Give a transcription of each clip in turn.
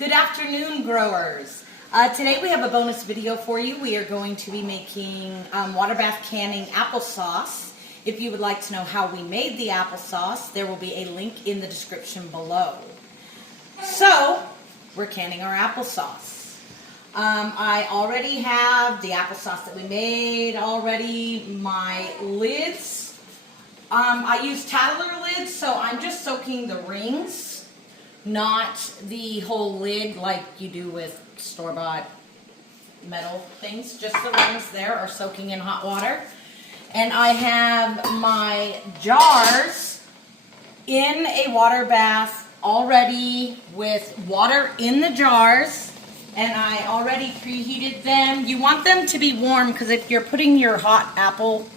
Good afternoon, growers. Today we have a bonus video for you. We are going to be making water bath canning applesauce. If you would like to know how we made the applesauce, there will be a link in the description below. So, we're canning our applesauce. I already have the applesauce that we made already, my lids. I use Tattler lids, so I'm just soaking the rings, not the whole lid like you do with store-bought metal things. Just the rings there are soaking in hot water. And I have my jars in a water bath already with water in the jars. And I already preheated them. You want them to be warm because if you're putting your hot apple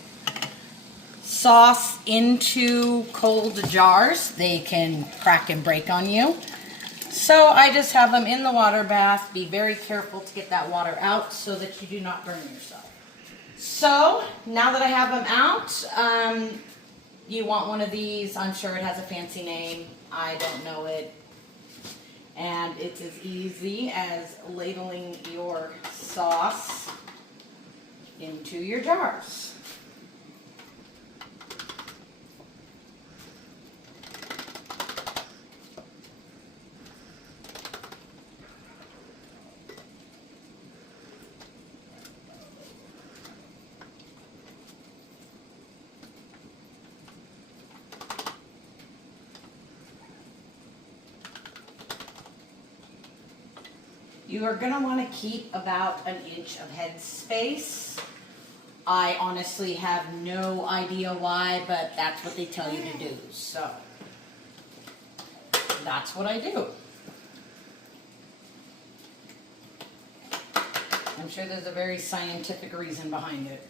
sauce into cold jars, they can crack and break on you. So I just have them in the water bath. Be very careful to get that water out so that you do not burn yourself. So now that I have them out, you want one of these. I'm sure it has a fancy name. I don't know it. And it's as easy as ladling your sauce into your jars. You are going to want to keep about an inch of head space. I honestly have no idea why, but that's what they tell you to do. So, that's what I do. I'm sure there's a very scientific reason behind it.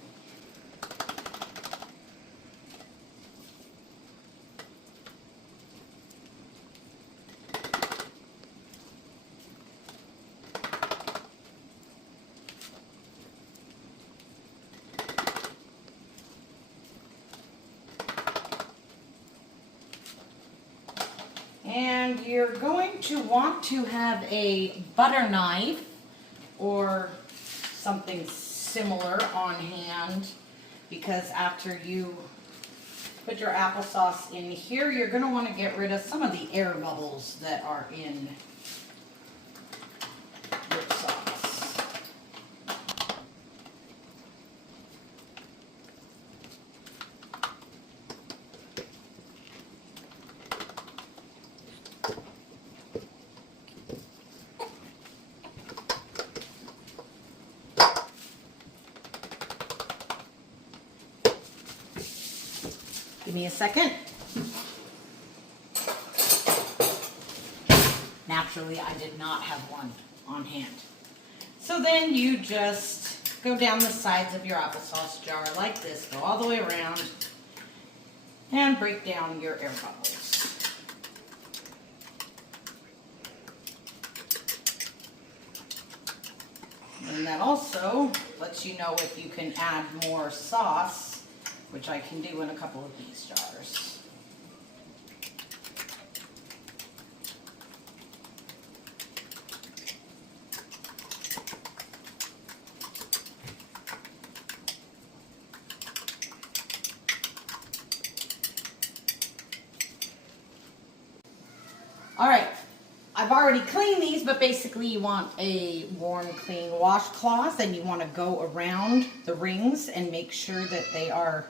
And you're going to want to have a butter knife or something similar on hand, because after you put your applesauce in here, you're going to want to get rid of some of the air bubbles that are in your sauce. Give me a second. Naturally, I did not have one on hand. So then you just go down the sides of your applesauce jar like this, go all the way around, and break down your air bubbles. And that also lets you know if you can add more sauce, which I can do in a couple of these jars. All right, I've already cleaned these, but basically you want a warm, clean washcloth, and you want to go around the rings and make sure that they are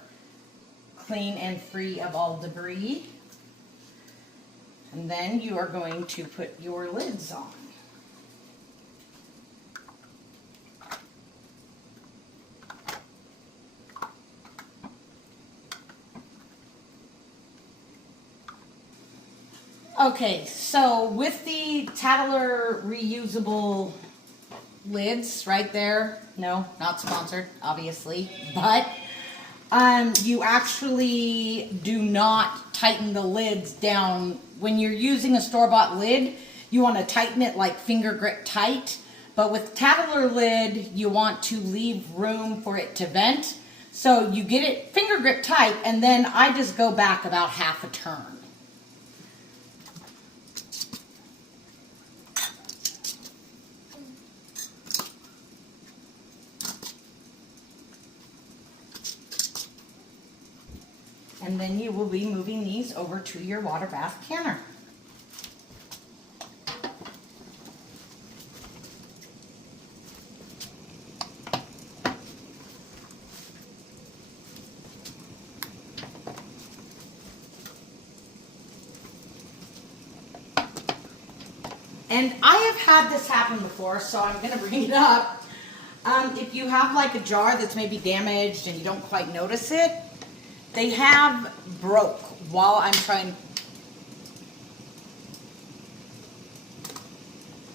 clean and free of all debris. And then you are going to put your lids on. Okay, so with the Tattler reusable lids right there, no, not sponsored, obviously, but you actually do not tighten the lids down. When you're using a store-bought lid, you want to tighten it like finger grip tight. But with Tattler lid, you want to leave room for it to vent. So you get it finger grip tight, and then I just go back about half a turn. And then you will be moving these over to your water bath canner. And I have had this happen before, so I'm going to bring it up. If you have like a jar that's maybe damaged and you don't quite notice it, they have broke while I'm trying.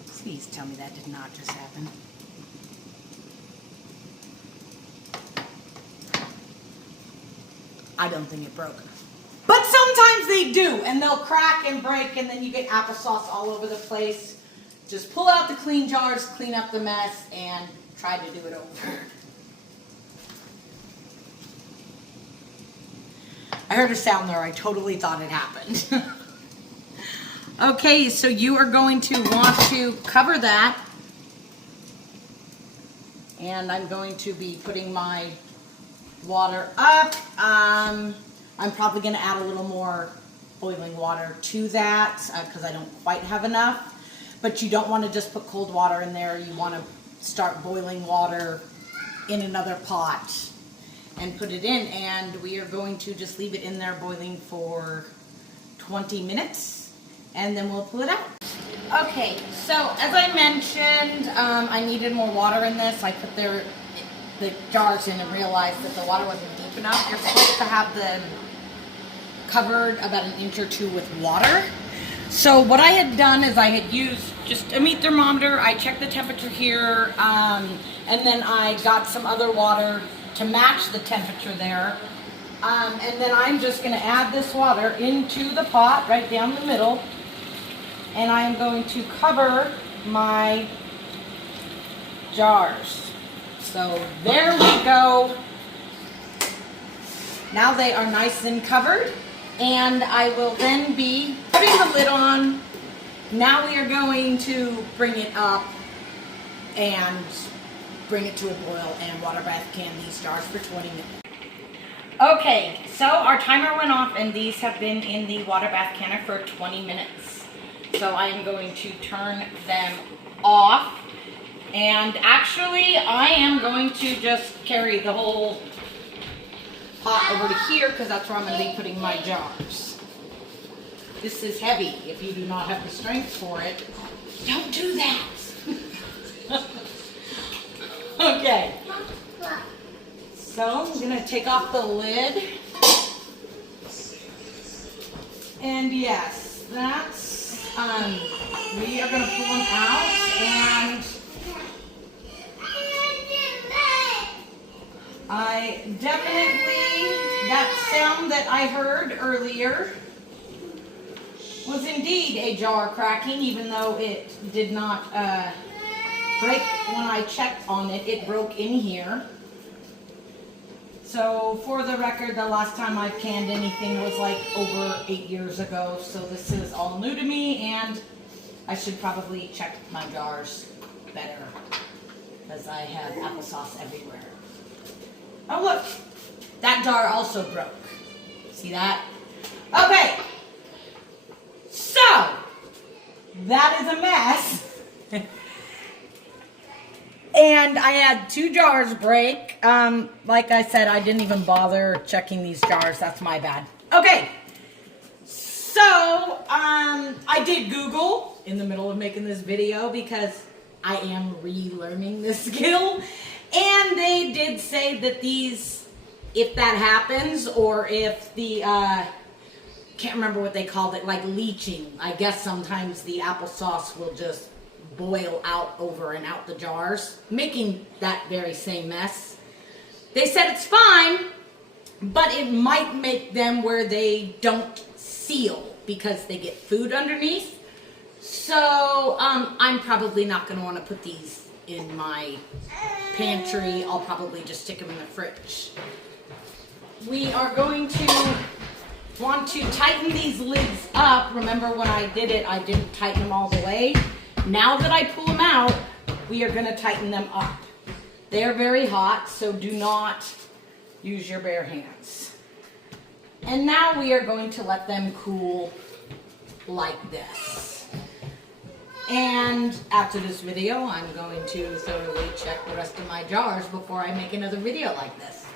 Please tell me that did not just happen. I don't think it broke. But sometimes they do, and they'll crack and break, and then you get applesauce all over the place. Just pull out the clean jars, clean up the mess, and try to do it over. I heard a sound there. I totally thought it happened. Okay, so you are going to want to cover that. And I'm going to be putting my water up. I'm probably going to add a little more boiling water to that because I don't quite have enough. But you don't want to just put cold water in there. You want to start boiling water in another pot and put it in. And we are going to just leave it in there boiling for 20 minutes. And then we'll pull it out. Okay, so as I mentioned, I needed more water in this. I put the jars in and realized that the water wasn't deep enough. You're supposed to have them covered about an inch or two with water. So what I had done is I had used just a meat thermometer. I checked the temperature here, and then I got some other water to match the temperature there. And then I'm just going to add this water into the pot right down the middle. And I am going to cover my jars. So there we go. Now they are nice and covered. And I will then be putting the lid on. Now we are going to bring it up and bring it to a boil and water bath can these jars for 20 minutes. Okay, so our timer went off and these have been in the water bath canner for 20 minutes. So I am going to turn them off. And actually, I am going to just carry the whole pot over to here because that's where I'm going to be putting my jars. This is heavy. If you do not have the strength for it, don't do that. Okay. So I'm going to take off the lid. And yes, that's, we are going to pull them out and I definitely, that sound that I heard earlier was indeed a jar cracking, even though it did not break when I checked on it. It broke in here. So for the record, the last time I've canned anything was like over 8 years ago. So this is all new to me and I should probably check my jars better because I have applesauce everywhere. Oh look, that jar also broke. See that? Okay, so that is a mess. And I had 2 jars break. Like I said, I didn't even bother checking these jars. That's my bad. Okay, so I did Google in the middle of making this video because I am relearning this skill. And they did say that these, if that happens, or if the, can't remember what they called it, like leaching. I guess sometimes the applesauce will just boil out over and out the jars, making that very same mess. They said it's fine, but it might make them where they don't seal because they get food underneath. So I'm probably not going to want to put these in my pantry. I'll probably just stick them in the fridge. We are going to want to tighten these lids up. Remember when I did it, I didn't tighten them all the way. Now that I pull them out, we are going to tighten them up. They are very hot, so do not use your bare hands. And now we are going to let them cool like this. And after this video, I'm going to thoroughly check the rest of my jars before I make another video like this.